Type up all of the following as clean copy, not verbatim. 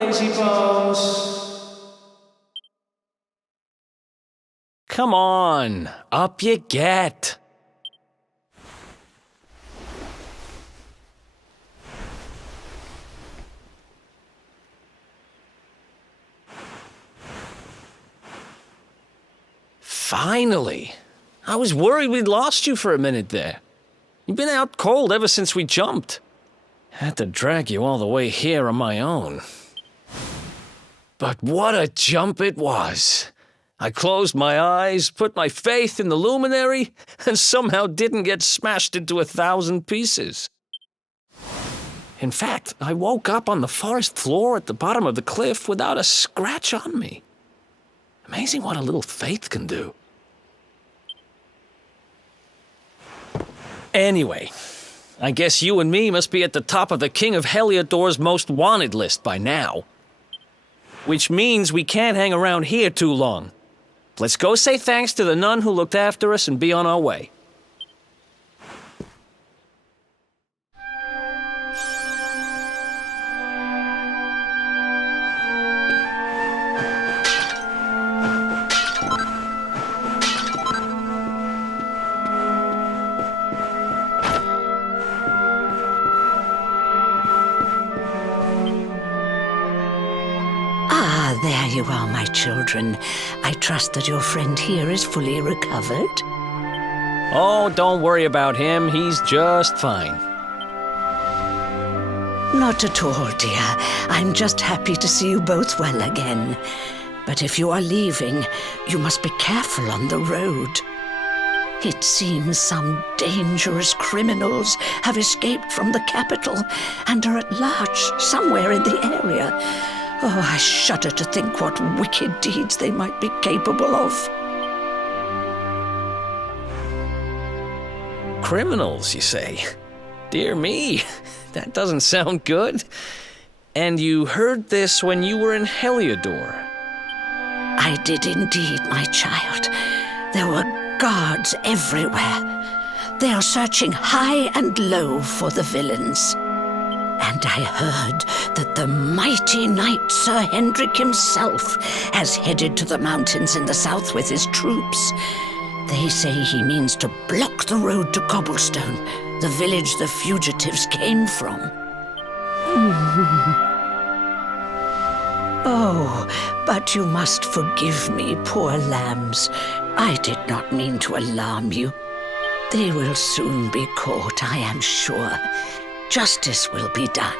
Lazy bones. Come on, up you get. Finally! I was worried we'd lost you for a minute there. You've been out cold ever since we jumped. Had to drag you all the way here on my own. But what a jump it was! I closed my eyes, put my faith in the luminary, and somehow didn't get smashed into 1,000 pieces. In fact, I woke up on the forest floor at the bottom of the cliff without a scratch on me. Amazing what a little faith can do. Anyway, I guess you and me must be at the top of the King of Heliodor's most wanted list by now. Which means we can't hang around here too long. Let's go say thanks to the nun who looked after us and be on our way. There you are, my children. I trust that your friend here is fully recovered. Oh, don't worry about him. He's just fine. Not at all, dear. I'm just happy to see you both well again. But if you are leaving, you must be careful on the road. It seems some dangerous criminals have escaped from the capital and are at large somewhere in the area. Oh, I shudder to think what wicked deeds they might be capable of. Criminals, you say? Dear me, that doesn't sound good. And you heard this when you were in Heliodor? I did indeed, my child. There were guards everywhere. They are searching high and low for the villains. And I heard that the mighty knight Sir Hendrik himself has headed to the mountains in the south with his troops. They say he means to block the road to Cobblestone, the village the fugitives came from. Oh, but you must forgive me, poor lambs. I did not mean to alarm you. They will soon be caught, I am sure. Justice will be done.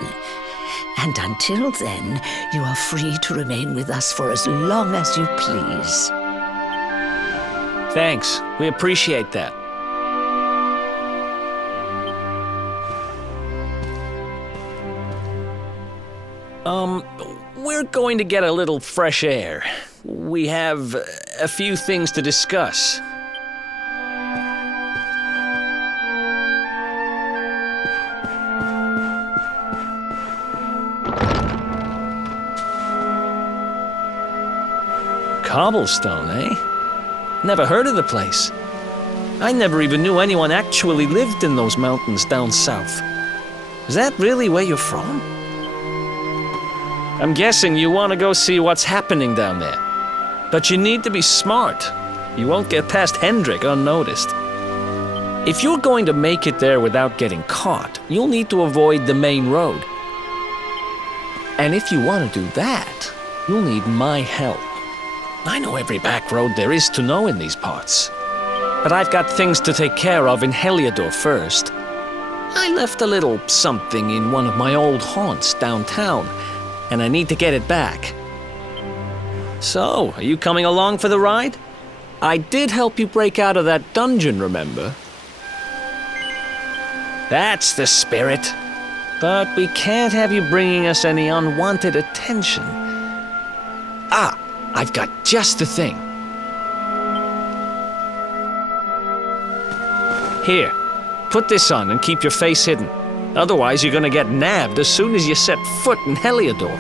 And until then, you are free to remain with us for as long as you please. Thanks. We appreciate that. We're going to get a little fresh air. We have a few things to discuss. Cobblestone, eh? Never heard of the place. I never even knew anyone actually lived in those mountains down south. Is that really where you're from? I'm guessing you want to go see what's happening down there. But you need to be smart. You won't get past Hendrik unnoticed. If you're going to make it there without getting caught, you'll need to avoid the main road. And if you want to do that, you'll need my help. I know every back road there is to know in these parts. But I've got things to take care of in Heliodor first. I left a little something in one of my old haunts downtown, and I need to get it back. So, are you coming along for the ride? I did help you break out of that dungeon, remember? That's the spirit. But we can't have you bringing us any unwanted attention. Ah! I've got just the thing. Here, put this on and keep your face hidden. Otherwise, you're gonna get nabbed as soon as you set foot in Heliodor.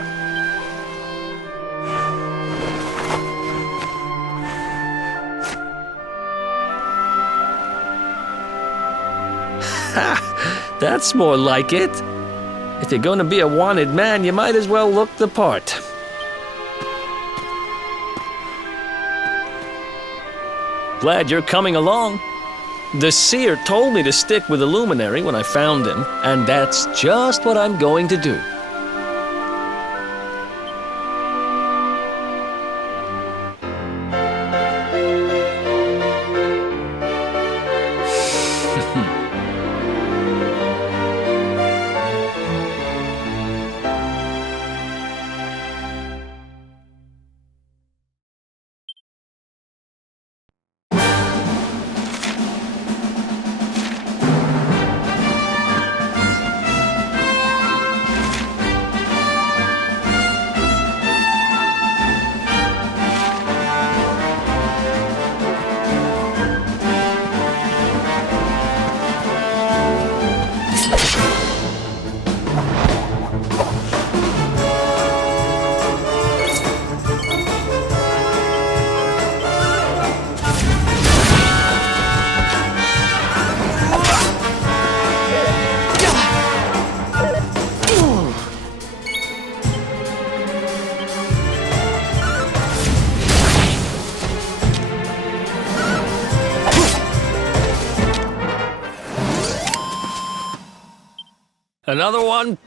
Ha! That's more like it. If you're gonna be a wanted man, you might as well look the part. Glad you're coming along. The seer told me to stick with the luminary when I found him, and that's just what I'm going to do. Another one?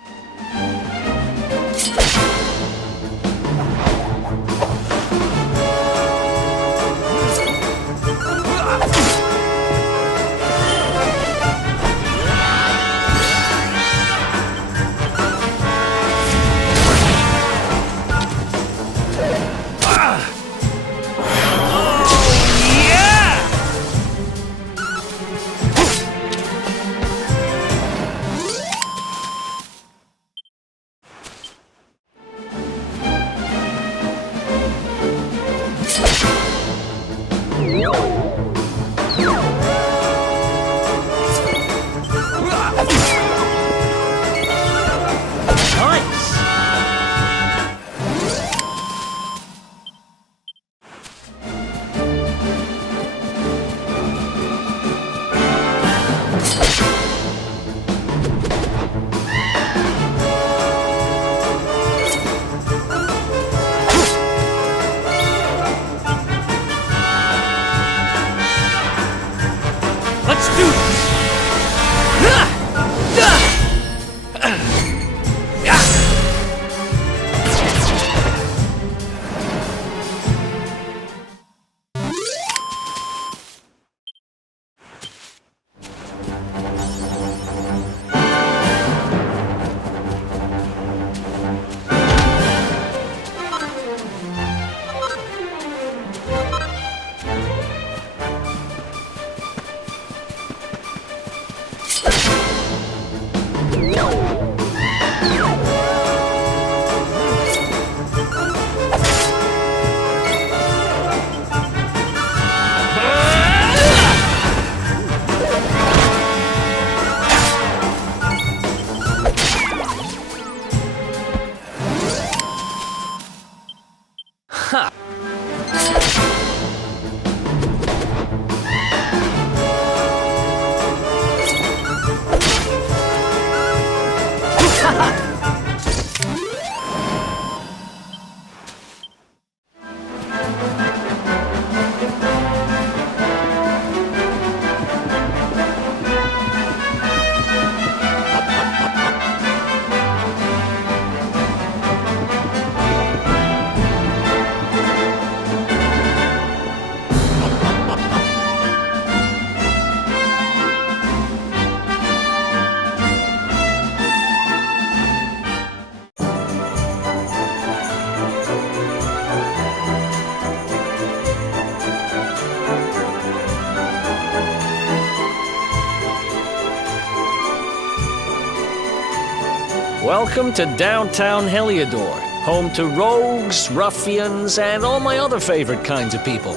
Welcome to downtown Heliodor, home to rogues, ruffians, and all my other favorite kinds of people.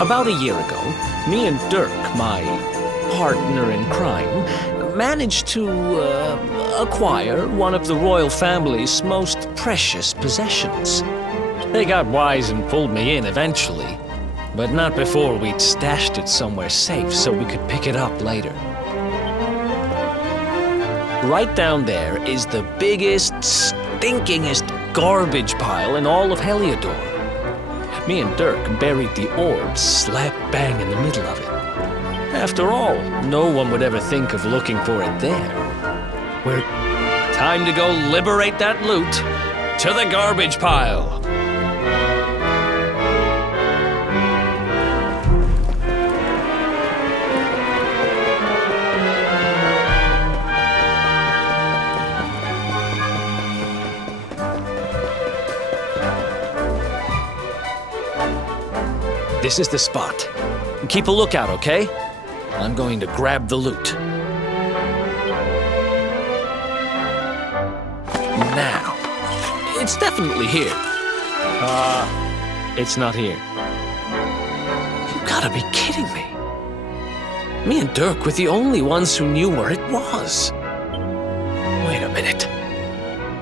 About a year ago, me and Dirk, my partner in crime, managed to acquire one of the royal family's most precious possessions. They got wise and pulled me in eventually, but not before we'd stashed it somewhere safe so we could pick it up later. right down there is the biggest, stinkingest garbage pile in all of Heliodor. Me and Dirk buried the orb slap bang in the middle of it. After all, no one would ever think of looking for it there. We're time to go liberate that loot to the garbage pile. This is the spot. Keep a lookout, okay? I'm going to grab the loot. Now, it's definitely here. It's not here. You gotta be kidding me. Me and Dirk were the only ones who knew where it was. Wait a minute.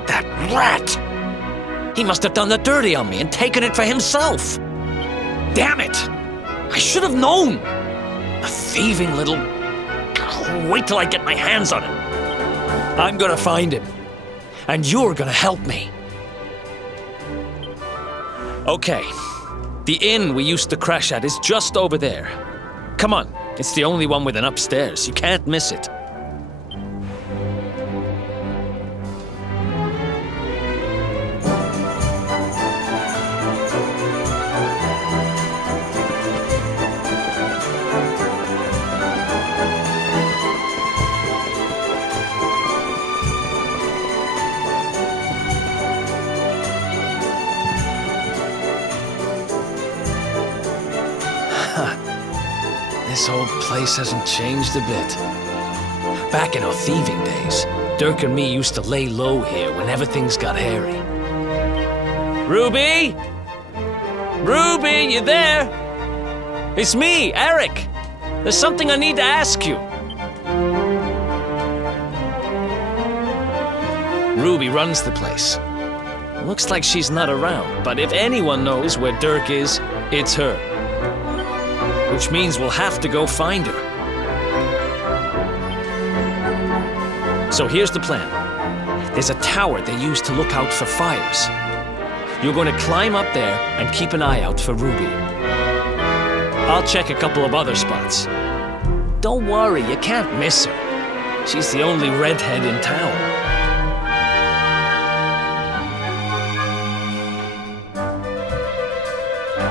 That rat! He must have done the dirty on me and taken it for himself. Damn it! I should have known! A thieving little... Wait till I get my hands on him. I'm gonna find him. And you're gonna help me. Okay. The inn we used to crash at is just over there. Come on. It's the only one with an upstairs. You can't miss it. This whole place hasn't changed a bit. Back in our thieving days, Dirk and me used to lay low here whenever things got hairy. Ruby? Ruby, you there? It's me, Eric. There's something I need to ask you. Ruby runs the place. Looks like she's not around, but if anyone knows where Dirk is, it's her. Which means we'll have to go find her. So here's the plan. There's a tower they use to look out for fires. You're going to climb up there and keep an eye out for Ruby. I'll check a couple of other spots. Don't worry, you can't miss her. She's the only redhead in town.